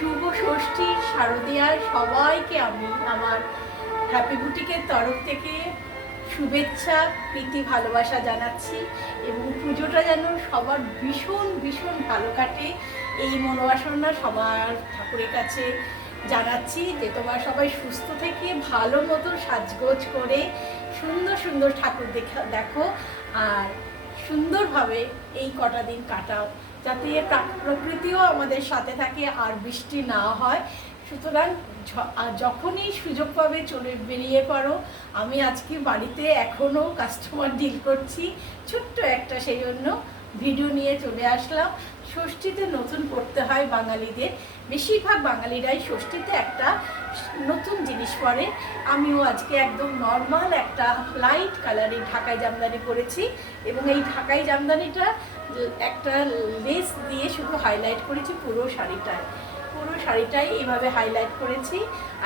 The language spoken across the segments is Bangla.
শুভ ষষ্ঠীর শারদীয়ার সবাইকে আমি আমার হ্যাপি বুটিকের তরফ থেকে শুভেচ্ছা, প্রীতি, ভালোবাসা জানাচ্ছি এবং পুজোটা যেন সবার ভীষণ ভীষণ ভালো কাটে এই মনোবাসনা সবার ঠাকুরের কাছে জানাচ্ছি যে তোমরা সবাই সুস্থ থেকে ভালো মতো সাজগোজ করে সুন্দর সুন্দর ঠাকুর দেখা, দেখো আর সুন্দরভাবে এই কটা দিন কাটাও। যাতে প্রা- প্রকৃতিও আমাদের সাথে থাকে আর বৃষ্টি না হয়। সুতরাং যখনই সুযোগ পাবে চলে বেরিয়ে পড়ো। আমি আজকে বাড়িতে এখনও কাস্টমার ডিল করছি, ছোট্ট একটা সেই জন্য ভিডিও নিয়ে চলে আসলাম। ষষ্ঠীতে নতুন পড়তে হয় বাঙালিদের। বেশিরভাগ বাঙালিরাই ষষ্ঠীতে একটা জিনিস পরে। আমিও আজকে একদম নর্মাল একটা লাইট কালারের ঢাকাই জামদানি পরেছি এবং এই ঢাকাই জামদানিটা একটা লেস দিয়ে শুধু হাইলাইট করেছি পুরো শাড়িটায়। পুরো শাড়িটাই এইভাবে হাইলাইট করেছি।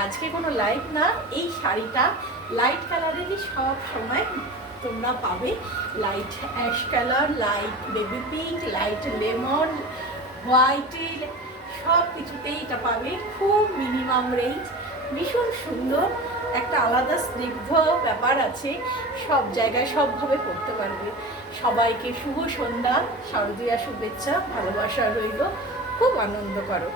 আজকে কোনো লাইট না, এই শাড়িটা লাইট কালারেরই সব সময় তোমরা পাবে। Light ash colour light baby pink light lemon হোয়াইটের সব কিছুতেই এটা পাবে। খুব মিনিমাম রেঞ্জ ভীষণ সুন্দর, একটা আলাদা স্নিগ্ধ ব্যাপার আছে, সব জায়গায় সবভাবে করতে পারবে। সবাইকে শুভ সন্ধ্যা, শারদীয়া শুভেচ্ছা, ভালোবাসা রইল, খুব আনন্দ করো।